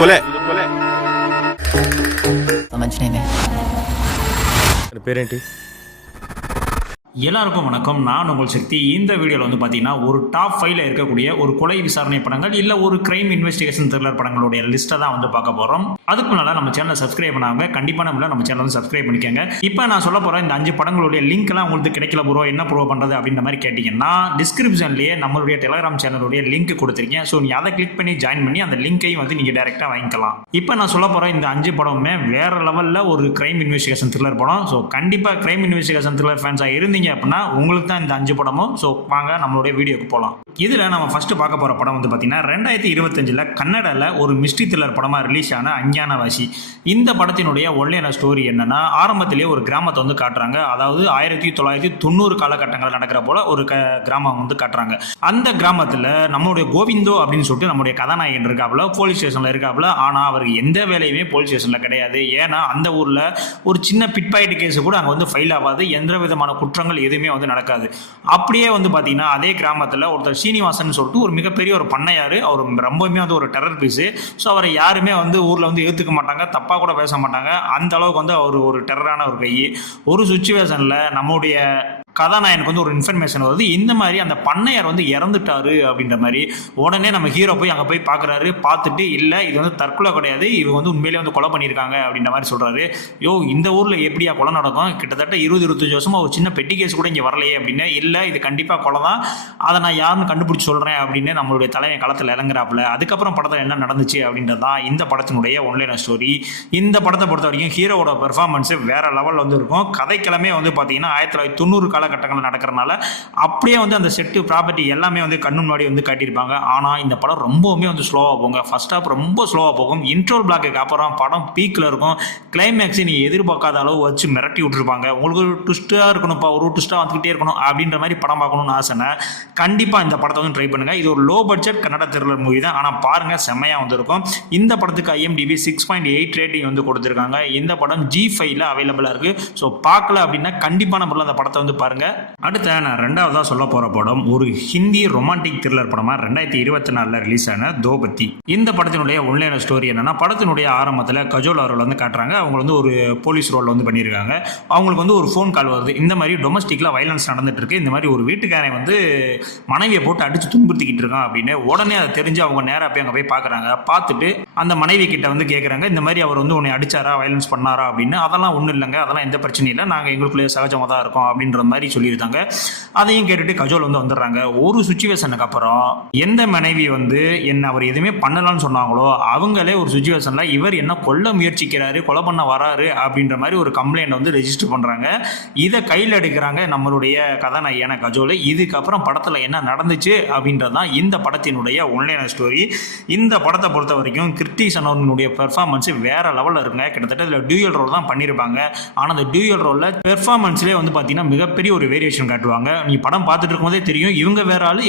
కొలే మంచినీనే పేరేంటి? எல்லாருக்கும் வணக்கம். நான் உங்கள் சக்தி. இந்த வீடியோவில் வந்து பார்த்தீங்கன்னா ஒரு டாப் 5ல இருக்கக்கூடிய ஒரு கொலை விசாரணை படங்கள் இல்லை ஒரு கிரைம் இன்வெஸ்டிகேஷன் த்ரில்லர் படங்களுடைய லிஸ்ட்டை தான் வந்து பார்க்க போகிறோம். அதுக்கு முன்னால் நம்ம சேனலை சப்ஸ்கிரைப் பண்ணாங்க கண்டிப்பாக நம்ம சேனல் வந்து சப்ஸ்கிரைப் பண்ணிக்கோங்க. இப்போ நான் சொல்ல போகிற இந்த 5 படங்களுடைய லிங்க்லாம் உங்களுக்கு கிடைக்கல ப்ரோ, என்ன ப்ரோ பண்ணுறது அப்படின்ற மாதிரி கேட்டிங்கன்னா டிஸ்கிரிப்ஷன்லேயே நம்மளுடைய டெலிகிராம் சேனலுடைய லிங்க் கொடுத்துருக்கேன். ஸோ நீ அதை கிளிக் பண்ணி ஜாயின் பண்ணி அந்த லிங்க்கையும் வந்து நீங்கள் டேரெக்டாக வாங்கிக்கலாம். இப்போ நான் சொல்ல போகிற இந்த 5 படமுமே வேறு லெவலில் ஒரு கிரைம் இன்வெஸ்டிகேஷன் த்ரில்லர் படம். ஸோ கண்டிப்பாக கிரைம் இன்வெஸ்டிகேஷன் த்ரில்லர் ஃபேன்ஸாக இருந்தீங்க அப்படின்னா உங்களுக்கு தான் இந்த 5 படமும். ஸோ வாங்க நம்மளுடைய வீடியோக்கு போகலாம். இதில் நம்ம ஃபர்ஸ்ட் பார்க்க போகிற படம் வந்து பார்த்தீங்கன்னா 2025 கன்னடாவில் ஒரு மிஸ்ட்ரி த்ரில்லர் படமாக ரிலீஸ் ஆன அஞ்ஞானவாசி. இந்த படத்தினுடைய ஒல்லையான ஸ்டோரி என்னன்னா, ஆரம்பத்திலேயே ஒரு கிராமத்தை வந்து காட்டுறாங்க. அதாவது 1990 காலகட்டங்கள் நடக்கிற போல ஒரு கிராமம் வந்து காட்டுறாங்க. அந்த கிராமத்தில் நம்மளுடைய கோவிந்தோ அப்படின்னு சொல்லிட்டு நம்மளுடைய கதாநாயகன் இருக்காப்புல, போலீஸ் ஸ்டேஷனில் இருக்காப்புல. ஆனால் அவருக்கு எந்த வேலையுமே போலீஸ் ஸ்டேஷனில் கிடையாது. ஏன்னா அந்த ஊரில் ஒரு சின்ன பிட்பாயிட் கேஸ் கூட அங்கே வந்து ஃபைல் ஆகாது. எந்த விதமான குற்றங்கள் எதுவுமே வந்து நடக்காது. அப்படியே வந்து பார்த்தீங்கன்னா அதே கிராமத்தில் ஒருத்தர் சீனிவாசன் சொல்லிட்டு ஒரு மிகப்பெரிய ஒரு பண்ணையார். அவர் ரொம்பவுமே வந்து ஒரு டெரர் பீஸு. ஸோ அவரை யாருமே வந்து ஊரில் வந்து ஏற்றுக்க மாட்டாங்க, தப்பாக கூட பேச மாட்டாங்க. அந்த அளவுக்கு வந்து அவர் ஒரு டெரரான ஒரு கை. ஒரு சுச்சுவேஷனில் நம்முடைய கதாநாயகனுக்கு வந்து ஒரு இன்ஃபர்மேஷன் வருது, இந்த மாதிரி அந்த பண்ணையார் வந்து இறந்துட்டாரு அப்படின்ற மாதிரி. உடனே நம்ம ஹீரோ போய் அங்கே போய் பார்க்குறாரு. பார்த்துட்டு இல்லை இது வந்து தற்கொலை கிடையாது, இவங்க வந்து உண்மையிலே வந்து கொலை பண்ணியிருக்காங்க அப்படின்ற மாதிரி சொல்கிறாரு. இந்த ஊரில் எப்படியா கொலை நடக்கும்? கிட்டத்தட்ட 20-25 வருஷமாக ஒரு சின்ன பெட்டி கேஸ் கூட இங்கே வரலையே அப்படின்னு. இல்லை இது கண்டிப்பாக கொலை தான், அதை நான் யாருன்னு கண்டுபிடிச்சி சொல்கிறேன் அப்படின்னு நம்மளுடைய தலைமை களத்தில் இறங்குறாப்புல. அதுக்கப்புறம் படத்தில் என்ன நடந்துச்சு அப்படின்றது தான் இந்த படத்தினுடைய ஒன்லைன் ஸ்டோரி. இந்த படத்தை பொறுத்த வரைக்கும் ஹீரோவோட பெர்ஃபார்மன்ஸு வேறு லெவலில் வந்து இருக்கும். கதைக்கிழமே வந்து பார்த்தீங்கன்னா 1990 காலகட்டங்கள் நடக்கிறனால அப்படியே வந்து அந்த செட்டு ப்ராப்பர்ட்டி எல்லாமே வந்து கண்ணு முன்னாடி வந்து காட்டியிருப்பாங்க. ஆனால் இந்த படம் ரொம்பவுமே வந்து ஸ்லோவாக போங்க. ஃபர்ஸ்ட் ஹாப் ரொம்ப ஸ்லோவாக போகும். இன்ட்ரோல் பிளாக்கு அப்புறம் படம் பீக்கில் இருக்கும். கிளைமேக்ஸை நீங்கள் எதிர்பார்க்காத அளவு வச்சு மிரட்டி விட்டுருப்பாங்க. உங்களுக்கு ஒரு ட்விஸ்ட்டாக இருக்கணும்ப்பா, ஒரு ட்விஸ்ட்டாக வந்துக்கிட்டே இருக்கணும் அப்படின்ற மாதிரி படம் பார்க்கணும்னு ஆசைனா கண்டிப்பாக இந்த படத்தை வந்து ட்ரை பண்ணுங்கள். இது ஒரு low budget Kannada thriller movie தான், ஆனால் பாருங்கள் செம்மையாக வந்துருக்கும். இந்த படத்துக்கு IMDb 6.8 ரேட்டிங் வந்து கொடுத்துருக்காங்க. இந்த படம் G5ல அவைலபிளாக இருக்குது. ஸோ பார்க்கல அப்படின்னா கண்டிப்பான முறையில் அந்த படத்தை வந்து பாருங்கள். அடுத்த நான் ரெண்டாவதாக சொல்ல போகிற படம் ஒரு ஹிந்தி ரொமான்டிக் த்ரில்லர் படமாக 2024 ரிலீஸ் ஆன தோபத்தி. இந்த படத்தினுடைய உண்மையான ஸ்டோரி என்னன்னா, படத்தினுடைய ஆரம்பத்தில் கஜோல் அவர்கள் வந்து காட்டுறாங்க. அவங்க வந்து ஒரு போலீஸ் ரோல் வந்து பண்ணியிருக்காங்க. அவங்களுக்கு வந்து ஒரு ஃபோன் கால் வருது, இந்த மாதிரி டொமஸ்டிக்கில் வயலன்ஸ் நடந்துட்டு இருக்கு, இந்த மாதிரி ஒரு வீட்டுக்காரன் வந்து மனைவியை போட்டு அடிச்சு துன்புறுத்திக்கிட்டு இருக்கான் அப்படின்னு. உடனே அதை தெரிஞ்சு அவங்க நேராக போய் அங்கே போய் பார்க்குறாங்க. பார்த்துட்டு அந்த மனைவி கிட்ட வந்து கேட்குறாங்க, இந்த மாதிரி அவர் வந்து உன்னை அடிச்சாரா, வயலன்ஸ் பண்ணாரா அப்படின்னு. அதெல்லாம் ஒன்றும் இல்லைங்க, அதெல்லாம் எந்த பிரச்சனையும் இல்லை, நாங்கள் எங்களுக்குள்ளே சகஜமாக தான் இருக்கோம் அப்படின்ற மாதிரி சொல்லியிருந்தாங்க. அதையும் கேட்டுட்டு கஜோல் வந்து வந்துடுறாங்க. ஒரு சுச்சுவேஷனுக்கு அப்புறம் எந்த மனைவி வந்து என்ன அவர் எதுவுமே பண்ணலாம்னு சொன்னாங்களோ அவங்களே ஒரு சுச்சுவேஷன்ல இவர் என்ன கொல்ல முயற்சிக்கிறாரு, கொலை பண்ண வராரு அப்படின்ற மாதிரி ஒரு கம்ப்ளைண்ட் வந்து ரெஜிஸ்டர் பண்றாங்க. இதை கையில் எடுக்கிறாங்க நம்மளுடைய கதாநாயகியான கஜோல். இதுக்கப்புறம் படத்துல என்ன நடந்துச்சு அப்படின்றதான் இந்த படத்தினுடைய ஒன்லைன் ஸ்டோரி. இந்த படத்தை பொறுத்த வரைக்கும் கிருத்தி சனோனுடைய பெர்ஃபார்மன்ஸ் வேற லெவலில் இருக்குங்க. கிட்டத்தட்ட இதில் டியூயல் ரோல் தான் பண்ணியிருப்பாங்க. ஆனால் அந்த டியூயல் ரோலில் பெர்ஃபார்மன்ஸ்லேயே வந்து பார்த்தீங்கன்னா மிகப்பெரிய ஒரு வேரியேஷன் காட்டுவாங்க. நீ படம் பார்த்துட்டு இருக்கும்போதே தெரியும் இவங்க வேற ஆளு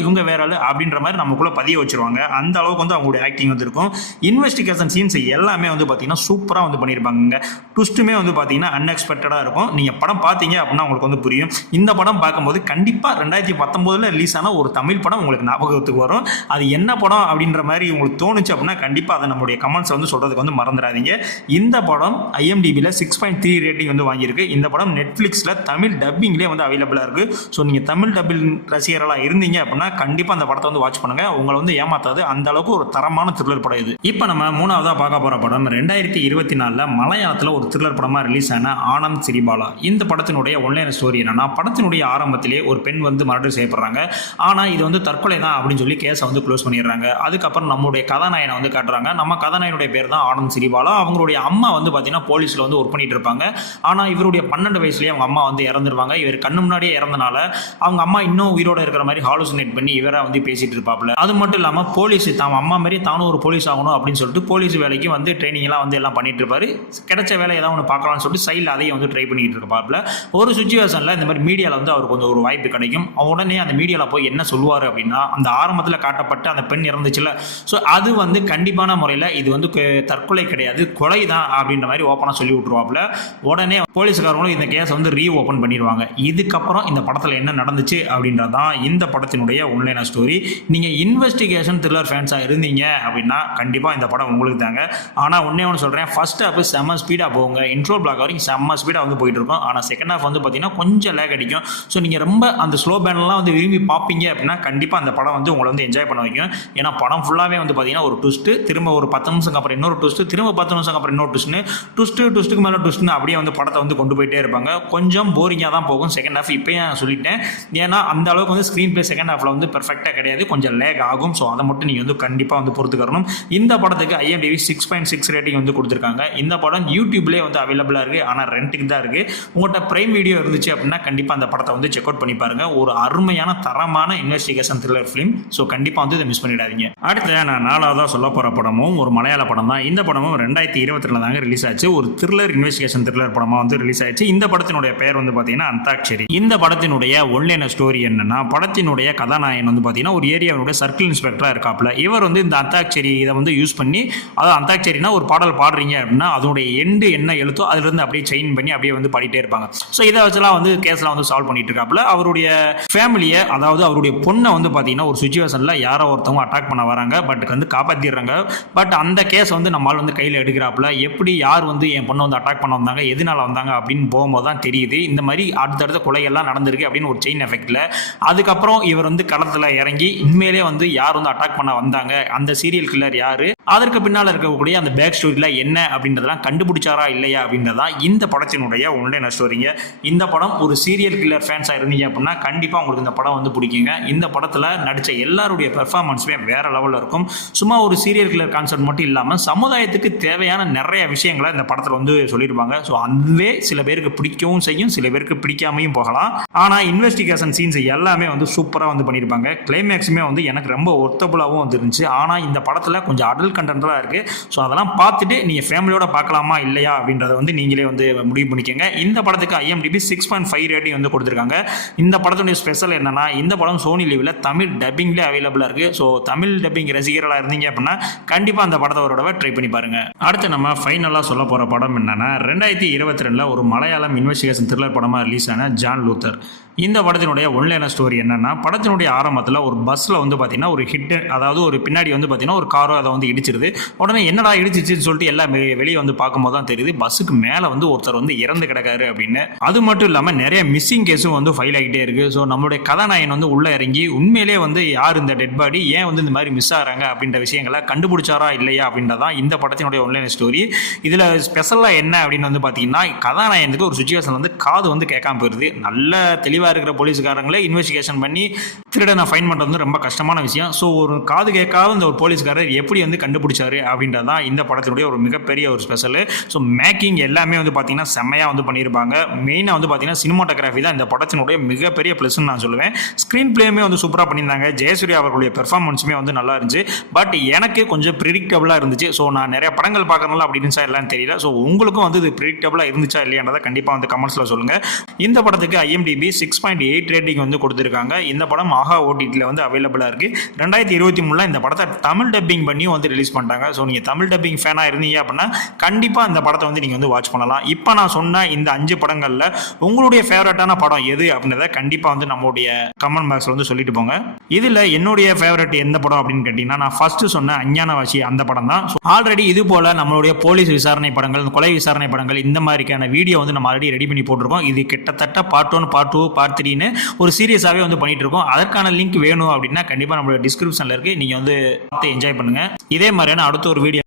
அப்படின்ற மாதிரி நமக்குள்ள பதிய வச்சிருவாங்க. அந்த அளவுக்கு வந்து அவங்களுடைய ஆக்டிங் வந்து இருக்கும். இன்வெஸ்டிகேஷன் சீன்ஸ் எல்லாமே வந்து பார்த்தீங்கன்னா சூப்பராக வந்து பண்ணியிருப்பாங்க. ட்விஸ்ட்டுமே வந்து பார்த்தீங்கன்னா அன்எக்ஸ்பெக்டடாக இருக்கும். நீங்கள் படம் பார்த்தீங்க அப்படின்னா உங்களுக்கு வந்து புரியும். இந்த படம் பார்க்கும்போது கண்டிப்பாக 2019 ரிலீஸ் ஆன ஒரு தமிழ் படம் உங்களுக்கு ஞாபகத்துக்கு வரும். அது என்ன படம் அப்படின்ற மாதிரி உங்களுக்கு தோணுச்சு அப்படின்னா கண்டிப்பாக அதை நம்மளுடைய கமெண்ட்ஸ் வந்து சொல்றதுக்கு வந்து மறந்துடாதீங்க. இந்த படம் IMDbல 6.3 ரேட்டிங் வந்து வாங்கியிருக்கு. இந்த படம் நெட்ஃப்ளிக்ஸில் தமிழ் டப்பிங்லேயே வந்து அவைலபிளாக இருக்கு. ஸோ நீங்கள் தமிழ் டப்பிங் ரசிகர்களாக இருந்தீங்க அப்படின்னா கண்டிப்பாக அந்த படத்தை வந்து வாட்ச் பண்ணுங்க. உங்களை வந்து ஏமாத்தாது, அந்த அளவுக்கு ஒரு தரமான த்ரில்லர் படம் இது. இப்போ நம்ம மூணாவதாக பார்க்க போகிற படம் 2024 மலையாளத்தில் ஒரு த்ரில்லர் படமாக ரிலீஸ் ஆன ஆனந்த் சிரிபாலா. இந்த படத்தினுடைய ஒன்லைன் ஸ்டோரி என்னன்னா, படத்தினுடைய ஆரம்பத்திலே ஒரு பெண் வந்து மர்டர் செய்யப்படுறாங்க. ஆனால் இது வந்து தற்கொலை தான் அப்படின்னு சொல்லி கேஸை வந்து க்ளோஸ் பண்ணிடுறாங்க. அதுக்கப்புறம் நம்மளுடைய கதாநாயகனை வந்து காட்டுறாங்க. நம்ம கதாநாயகனுடைய பேர் தான் ஆனந்த் சிரிபாலா. அவங்களுடைய அம்மா வந்து பார்த்தீங்கன்னா போலீஸில் வந்து ஒர்க் பண்ணிட்டு இருப்பாங்க. ஆனால் இவருடைய 12 வயசுலேயே அவங்க அம்மா வந்து இறந்துருவாங்க. இவர் கண்ணு முன்னாடியே இறந்தனால அவங்க அம்மா இன்னும் உயிரோட இருக்கிற மாதிரி ஹாலுசினேட் பண்ணி இவரை வந்து பேசிட்டு இருப்பாப்ல. அது மட்டும் இல்லாமல் போலீஸ் தான் அம்மா மாதிரி தானும் ஒரு போலீஸ் ஆகணும் அப்படின்னு சொல்லிட்டு போலீஸ் வேலைக்கு வந்து ட்ரைனிங் எல்லாம் வந்து எல்லாம் பண்ணிட்டு இருப்பாரு. கிடைச்ச வேலை ஏதாவது ஒன்று பார்க்கலாம்னு சொல்லிட்டு சைடில் அதையும் வந்து ட்ரை பண்ணிட்டு இருப்பாப்ல. ஒரு சுச்சுவேஷனில் இந்த மாதிரி மீடியாவில் வந்து அவருக்கு கொஞ்சம் ஒரு வாய்ப்பு கிடைக்கும். உடனே அந்த மீடியாவில் போய் என்ன சொல்லுவார் அப்படின்னா, அந்த ஆரம்பத்தில் காட்டப்பட்ட அந்த பெண் இறந்துச்சுல, ஸோ அது வந்து கண்டிப்பான முறையில் இது வந்து தற்கொலை கிடையாது, கொலை தான் அப்படின்ற மாதிரி ஓப்பனாக சொல்லி விட்டுருவாப்ல. உடனே போலீஸ்காரங்களும் இந்த கேஸை வந்து ரீ ஓப்பன் பண்ணிடுவாங்க. இதுக்கு இதுக்கப்புறம் இந்த படத்தில் என்ன நடந்துச்சு அப்படின்றது தான் இந்த படத்தினுடைய ஒன்லைனர் ஸ்டோரி. நீங்கள் இன்வெஸ்டிகேஷன் த்ரில்லர் ஃபேன்ஸாக இருந்தீங்க அப்படின்னா கண்டிப்பாக இந்த படம் உங்களுக்கு தாங்க. ஆனால் ஒன்றே ஒன்று சொல்கிறேன், ஃபர்ஸ்ட் ஹாஃப் செம்ம ஸ்பீடாக போகுங்க, இன்ட்ரோ பிளாக் வரைக்கும் செம்ம ஸ்பீடாக வந்து போயிட்டு இருக்கும். ஆனால் செகண்ட் ஹாஃப் வந்து பார்த்தீங்கன்னா கொஞ்சம் லேக் அடிக்கும். ஸோ நீங்கள் ரொம்ப அந்த ஸ்லோ பேனெலாம் வந்து விரும்பி பார்ப்பீங்க அப்படின்னா கண்டிப்பாக அந்த படம் வந்து உங்களை வந்து என்ஜாய் பண்ண வைக்கும். ஏன்னா படம் ஃபுல்லாகவே வந்து பார்த்தீங்கன்னா ஒரு ட்விஸ்ட்டு, திரும்ப ஒரு 10 நிமிஷம் அப்புறம் இன்னொரு ட்விஸ்ட்டு, திரும்ப 10 நிமிஷம் அப்புறம் இன்னொரு ட்விஸ்ட்டுக்கு மேலே ட்விஸ்ட்னு அப்படியே வந்து படத்தை வந்து கொண்டு போயிட்டே இருப்பாங்க. கொஞ்சம் போரிங்காக தான் போகும் செகண்ட் ஹாஃப். இப்போயே நான் சொல்லிட்டேன், ஏன்னா அந்த அளவுக்கு வந்து ஸ்க்ரீன் பிளே செகண்ட் ஹாஃபில் வந்து பெர்ஃபெக்டாக கிடையாது, கொஞ்சம் லேக் ஆகும். ஸோ அதை மட்டும் நீங்கள் வந்து கண்டிப்பாக வந்து பொறுத்துக்கணும். இந்த படத்துக்கு IMDb 6.6 ரேட்டிங் வந்து கொடுத்துருக்காங்க. இந்த படம் யூடியூப்லேயே வந்து அவைலபிளாக இருக்குது, ஆனால் ரெண்ட்டுக்கு தான் இருக்குது. உங்கள்கிட்ட பிரைம் வீடியோ இருந்துச்சு அப்படின்னா கண்டிப்பாக அந்த படத்தை வந்து செக் அவுட் பண்ணி பாருங்க. ஒரு அருமையான தரமான இன்வெஸ்டிகேஷன் த்ரில்லர் ஃபிலிம். ஸோ கண்டிப்பாக வந்து இதை மிஸ் பண்ணிடாதீங்க. அடுத்து நான் 4வதாக சொல்ல போகிற படமும் ஒரு மலையாள படம் தான். இந்த படமும் 2022 தாங்க ரிலீஸ் ஆச்சு. ஒரு த்ரில்லர் இன்வெஸ்டிகேஷன் த்ரில்லர் படமாக வந்து ரிலீஸ் ஆச்சு. இந்த படத்தினுடைய பெயர் வந்து பார்த்தீங்கன்னா அந்தாக்ஷரி. இந்த படத்தினுடைய ஒன்லைனர் ஸ்டோரி என்னன்னா, படத்தினுடைய கதாநாயகன் வந்து பார்த்தீங்கன்னா ஒரு ஏரியாவுடைய சர்க்கிள் இன்ஸ்பெக்டராக இருக்காப்ல. இவர் வந்து இந்த அந்தாக்ஷரி இதை வந்து யூஸ் பண்ணி, அதாவது அந்தாக்ஷரினா ஒரு பாடல் பாடுறீங்க அப்படின்னா அதனுடைய எண்டு என்ன எழுத்தோ அதிலிருந்து அப்படியே செயின் பண்ணி அப்படியே வந்து பாடிட்டே இருப்பாங்க. ஸோ இதை வச்சுலாம் வந்து கேஸ்லாம் வந்து சால்வ் பண்ணிட்டு இருக்காப்ல. அவருடைய ஃபேமிலியை, அதாவது அவருடைய பொண்ணை வந்து பார்த்தீங்கன்னா ஒரு சுச்சுவேஷனில் யாரோ ஒருத்தவங்க அட்டாக் பண்ண வராங்க, பட் வந்து காப்பாற்றிடுறாங்க. பட் அந்த கேஸ் வந்து நம்மளால் வந்து கையில் எடுக்கிறாப்புல. எப்படி யார் வந்து என் பொண்ணை வந்து அட்டாக் பண்ண வந்தாங்க, எதனால வந்தாங்க அப்படின்னு போகும்போது தான் தெரியுது இந்த மாதிரி அடுத்தடுத்த கொலைகள்லாம் நடந்திருக்கு அப்படின்னு ஒரு செயின் எஃபெக்டில். அதுக்கப்புறம் இவர் வந்து களத்தில் இறங்கி உண்மையிலே வந்து யார் வந்து அட்டாக் பண்ண வந்தாங்க, அந்த சீரியல் கில்லர் யார், அதற்கு பின்னால் இருக்கக்கூடிய அந்த பேக் ஸ்டோரியில் என்ன அப்படின்றதெல்லாம் கண்டுபிடிச்சாரா இல்லையா அப்படின்றதான் இந்த படத்தினுடைய ஒன்லைனர் ஸ்டோரிங்க. இந்த படம் ஒரு சீரியல் கில்லர் ஃபேன்ஸாக இருந்தீங்க அப்படின்னா கண்டிப்பாக உங்களுக்கு இந்த படம் வந்து பிடிக்குங்க. இந்த படத்தில் நடித்த எல்லாருடைய பெர்ஃபார்மன்ஸுமே வேற லெவலில் இருக்கும். சும்மா ஒரு சீரியல் கில்லர் கான்செப்ட் மட்டும் இல்லாமல் சமுதாயத்துக்கு தேவையான நிறைய விஷயங்களை இந்த படத்தில் வந்து சொல்லியிருப்பாங்க. ஸோ அதுவே சில பேருக்கு பிடிக்கவும் செய்யும், சில பேருக்கு பிடிக்காமையும் போகலாம். ஆனால் இன்வெஸ்டிகேஷன் சீன்ஸ் எல்லாமே வந்து சூப்பராக வந்து பண்ணியிருப்பாங்க. கிளைமேக்ஸுமே வந்து எனக்கு ரொம்ப ஒர்த்தபுளாகவும் வந்துருந்துச்சு. ஆனால் இந்த படத்தில் கொஞ்சம் அடல்ட் கண்டென்ட்லாம் இருக்குது. ஸோ அதெல்லாம் பார்த்துட்டு நீங்கள் ஃபேமிலியோட பார்க்கலாமா இல்லையா அப்படின்றத வந்து நீங்களே வந்து முடிவு பண்ணிக்கோங்க. இந்த படத்துக்கு IMDb 6.5 ரேட்டிங் வந்து கொடுத்துருக்காங்க. இந்த படத்துடைய ஸ்பெஷல் என்னன்னா, இந்த படம் சோனி லிவ்ல தமிழ் டப்பிங்லேயே அவைலபிளாக இருக்குது. ஸோ தமிழ் டப்பிங் ரசிகர்களாக இருந்தீங்க அப்படின்னா கண்டிப்பாக அந்த படத்தை ஒரு தடவை ட்ரை பண்ணி பாருங்க. அடுத்து நம்ம ஃபைனலாக சொல்ல போகிற படம் என்னன்னா, 2022 ஒரு மலையாளம் இன்வெஸ்டிகேஷன் த்ரில்லர் படமாக ரிலீஸ் ஆன ஜான் லூத்தர். இந்த படத்தினுடைய ஒன்லைனர் ஸ்டோரி என்னன்னா, படத்தினுடைய ஆரம்பத்தில் ஒரு பஸ்ஸில் வந்து பார்த்தீங்கன்னா ஒரு ஹிட், அதாவது ஒரு பின்னாடி வந்து பார்த்தீங்கன்னா ஒரு காரோ அதை வந்து இடிச்சிருது. உடனே என்னடா இடிச்சிச்சுன்னு சொல்லிட்டு எல்லாம் வெளியே வந்து பார்க்கும்போது தான் தெரியுது பஸ்ஸுக்கு மேலே வந்து ஒருத்தர் வந்து இறந்து கிடக்காரு அப்படின்னு. அது மட்டும் இல்லாமல் நிறைய மிஸ்ஸிங் கேஸும் வந்து ஃபைல் ஆகிட்டே இருக்கு. ஸோ நம்மளுடைய கதாநாயகன் வந்து உள்ளே இறங்கி உண்மையிலே வந்து யார் இந்த டெட் பாடி, ஏன் வந்து இந்த மாதிரி மிஸ் ஆகிறாங்க அப்படின்ற விஷயங்களை கண்டுபிடிச்சாரா இல்லையா அப்படின்றதான் இந்த படத்தினுடைய ஒன்லைனர் ஸ்டோரி. இதில் ஸ்பெஷலாக என்ன அப்படின்னு வந்து பார்த்தீங்கன்னா, கதாநாயகனுக்கு ஒரு சுச்சுவேஷன் வந்து காது வந்து கேட்காம போயிருது. நல்ல தெளிவாக இருக்கிற போலீஸ்காரங்களே இன்வெஸ்டிகேஷன் பண்ணி திருடனை ஃபைன் பண்ணுறது வந்து ரொம்ப கஷ்டமான விஷயம். ஸோ ஒரு காது கேட்காத இந்த ஒரு போலீஸ்காரர் எப்படி வந்து கண்டுபிடிச்சாரு அப்படின்றதான் இந்த படத்தினுடைய ஒரு மிகப்பெரிய ஒரு ஸ்பெஷல். ஸோ மேக்கிங் எல்லாமே வந்து பார்த்தீங்கன்னா செம்மையாக வந்து பண்ணியிருப்பாங்க. மெயினாக வந்து பார்த்தீங்கன்னா சினிமாட்டோகிராஃபி தான் இந்த படத்தினுடைய மிகப்பெரிய ப்ளஸ்ன்னு நான் சொல்லுவேன். ஸ்க்ரீன் பிளேயுமே வந்து சூப்பராக பண்ணியிருந்தாங்க. ஜெயசூர்யா அவர்களுடைய பெர்ஃபார்மன்ஸுமே வந்து நல்லா இருந்துச்சு. பட் எனக்கு கொஞ்சம் ப்ரிடிக்டபுளாக இருந்துச்சு. ஸோ நான் நிறைய படங்கள் பார்க்கறதுனால அப்படி இருந்துச்சா இல்லைன்னு தெரியல. ஸோ உங்களுக்கும் வந்து இது ப்ரிடிக்டபுளாக இருந்துச்சா இல்லையான்றதை கண்டிப்பாக வந்து கமெண்ட்ஸில் சொல்லுங்கள். இந்த படத்துக்கு IMDb 6.8 ரேட்டிங் வந்து கொடுத்துருக்காங்க. இந்த படம் ஆஹா OTTல வந்து அவைலபிளாக இருக்குது. 2023 இந்த படத்தை தமிழ் டப்பிங் பண்ணியும் வந்து ரிலீஸ் பண்ணிட்டாங்க. ஸோ நீங்கள் தமிழ் டப்பிங் ஃபேனாக இருந்தீங்க அப்படின்னா கண்டிப்பாக இந்த படத்தை வந்து நீங்கள் வந்து வாட்ச் பண்ணலாம். இப்போ நான் சொன்ன இந்த 5 படங்களில் உங்களுடைய ஃபேவரட்டான படம் எது அப்படின்றத கண்டிப்பாக வந்து நம்மளுடைய கமெண்ட் பாக்ஸில் வந்து சொல்லிட்டு போங்க. இதில் என்னுடைய ஃபேவரட் எந்த படம் அப்படின்னு கேட்டிங்கன்னா, நான் ஃபர்ஸ்ட்டு சொன்ன அஞ்ஞானவாசி அந்த படம் தான். ஆல்ரெடி இது போல் நம்மளுடைய போலீஸ் விசாரணை படங்கள், கொலை விசாரணை படங்கள் இந்த மாதிரிக்கான வீடியோ வந்து நம்ம ஆல்ரெடி ரெடி பண்ணி போட்டிருக்கோம். இது கிட்டத்தட்ட பார்ட் 1, பார்ட் 2, பார்ட் 3ன்னு ஒரு சீரியஸாகவே வந்து பண்ணிட்டு இருக்கோம். அதற்கான லிங்க் வேணும் அப்படின்னா கண்டிப்பாக நம்மளோட டிஸ்கிரிப்ஷனில் இருக்குது. நீங்கள் வந்து பார்த்து என்ஜாய் பண்ணுங்கள். இதே மாதிரியான அடுத்த ஒரு வீடியோ